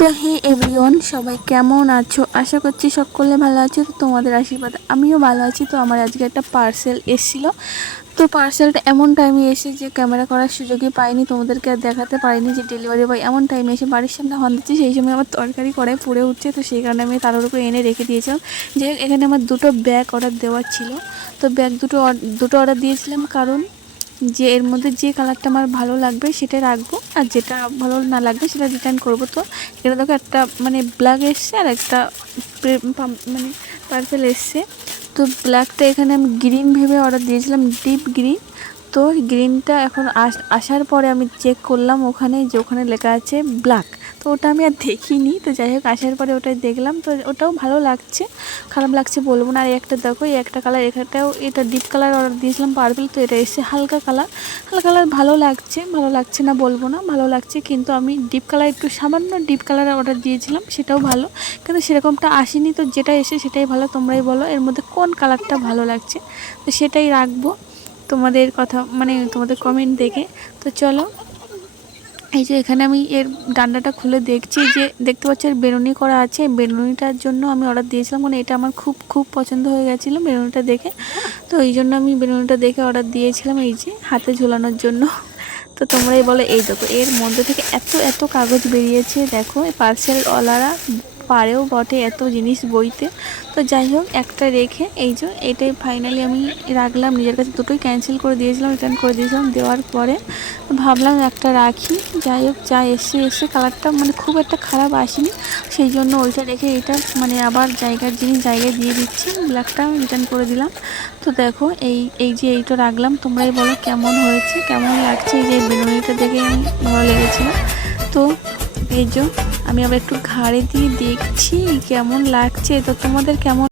তো হে এভরিওয়ান, সবাই কেমন আছো? আশা করছি সকলে ভালো আছো। তো তোমাদের আশীর্বাদ আমিও ভালো আছি। তো আমার আজকে একটা পার্সেল এসেছিল। তো পার্সেলটা এমন টাইমে এসে যে ক্যামেরা করার সুযোগই পাইনি, তোমাদেরকে আর দেখাতে পারিনি যে ডেলিভারি বয় এমন টাইমে এসে বাড়ির সামনে হর্ন দিচ্ছে। সেই সময় আমার তরকারি কড়াই পুড়ে উঠছে। তো সেই কারণে আমি তার উপরে এনে রেখে দিয়েছিলাম। যে এখানে আমার দুটো ব্যাগ অর্ডার দেওয়ার ছিল। তো ব্যাগ দুটো অর্ডার দিয়েছিলাম, কারণ যে এর মধ্যে যে কালারটা আমার ভালো লাগবে সেটা রাখবো, আর যেটা ভালো না লাগবে সেটা রিটার্ন করবো। তো এটা দেখো, একটা মানে ব্ল্যাক এসছে আর একটা মানে পার্পেল এসছে। তো ব্ল্যাকটা এখানে আমি গ্রিন ভেবে অর্ডার দিয়েছিলাম, ডিপ গ্রিন। তো গ্রিনটা এখন আসার পরে আমি চেক করলাম ওখানে, যে ওখানে লেখা আছে ব্ল্যাক। তো ওটা আমি আর দেখিনি। তো যাই হোক, আসার পরে ওটাই দেখলাম। তো ওটাও ভালো লাগছে, খারাপ লাগছে বলবো না। আর একটা দেখো, এই একটা কালার, এটাও এটা ডিপ কালার অর্ডার দিয়েছিলাম পার্পল। তো এটা এসে হালকা কালার। হালকা কালার ভালো লাগছে না বলবো না, ভালো লাগছে। কিন্তু আমি ডিপ কালার, একটু সামান্য ডিপ কালার অর্ডার দিয়েছিলাম, সেটাও ভালো, কিন্তু সেরকমটা আসেনি। তো যেটা এসে সেটাই ভালো। তোমরাই বলো এর মধ্যে কোন কালারটা ভালো লাগছে, তো সেটাই রাখবো। তোমাদের কথা মানে তোমাদের কমেন্ট দেখে। তো চলো, এই যে এখানে আমি এর ডান্ডাটা খুলে দেখছি, যে দেখতে পাচ্ছি এর বেরুনি করা আছে। বেরুনিটার জন্য আমি অর্ডার দিয়েছিলাম, মানে এটা আমার খুব খুব পছন্দ হয়ে গেছিলো বেরুনিটা দেখে। তো এই জন্য আমি বেরুনিটা দেখে অর্ডার দিয়েছিলাম, এই যে হাতে ঝোলানোর জন্য। তো তোমরাই বলো। এই দেখো, এর মধ্যে থেকে এত এত কাগজ বেরিয়েছে। দেখো, এই পার্সেলওয়ালারা পারেও বটে এত জিনিস বইতে। তো যাই হোক, একটা রেখে এই যে এটাই ফাইনালি আমি রাখলাম নিজের কাছে। দুটোই ক্যান্সেল করে দিয়েছিলাম, রিটার্ন করে দিয়েছিলাম। দেওয়ার পরে ভাবলাম একটা রাখি। যাই হোক, যা এসে কালারটা মানে খুব একটা খারাপ আসেনি, সেই জন্য ওইটা রেখে এটা মানে আবার জায়গার জিনিস জায়গায় দিয়ে দিচ্ছি। ব্ল্যাকটা রিটার্ন করে দিলাম। তো দেখো, এই যে এইটা রাখলাম। তোমরাই বলো কেমন হয়েছে, কেমন লাগছে। এই যে বেলুনিটা দেখে আমি ভালো লেগেছিলো। তো এই যে আমি আবার একটু ঘাড়ে দিয়ে দেখছি কেমন লাগছে। তো তোমাদের কেমন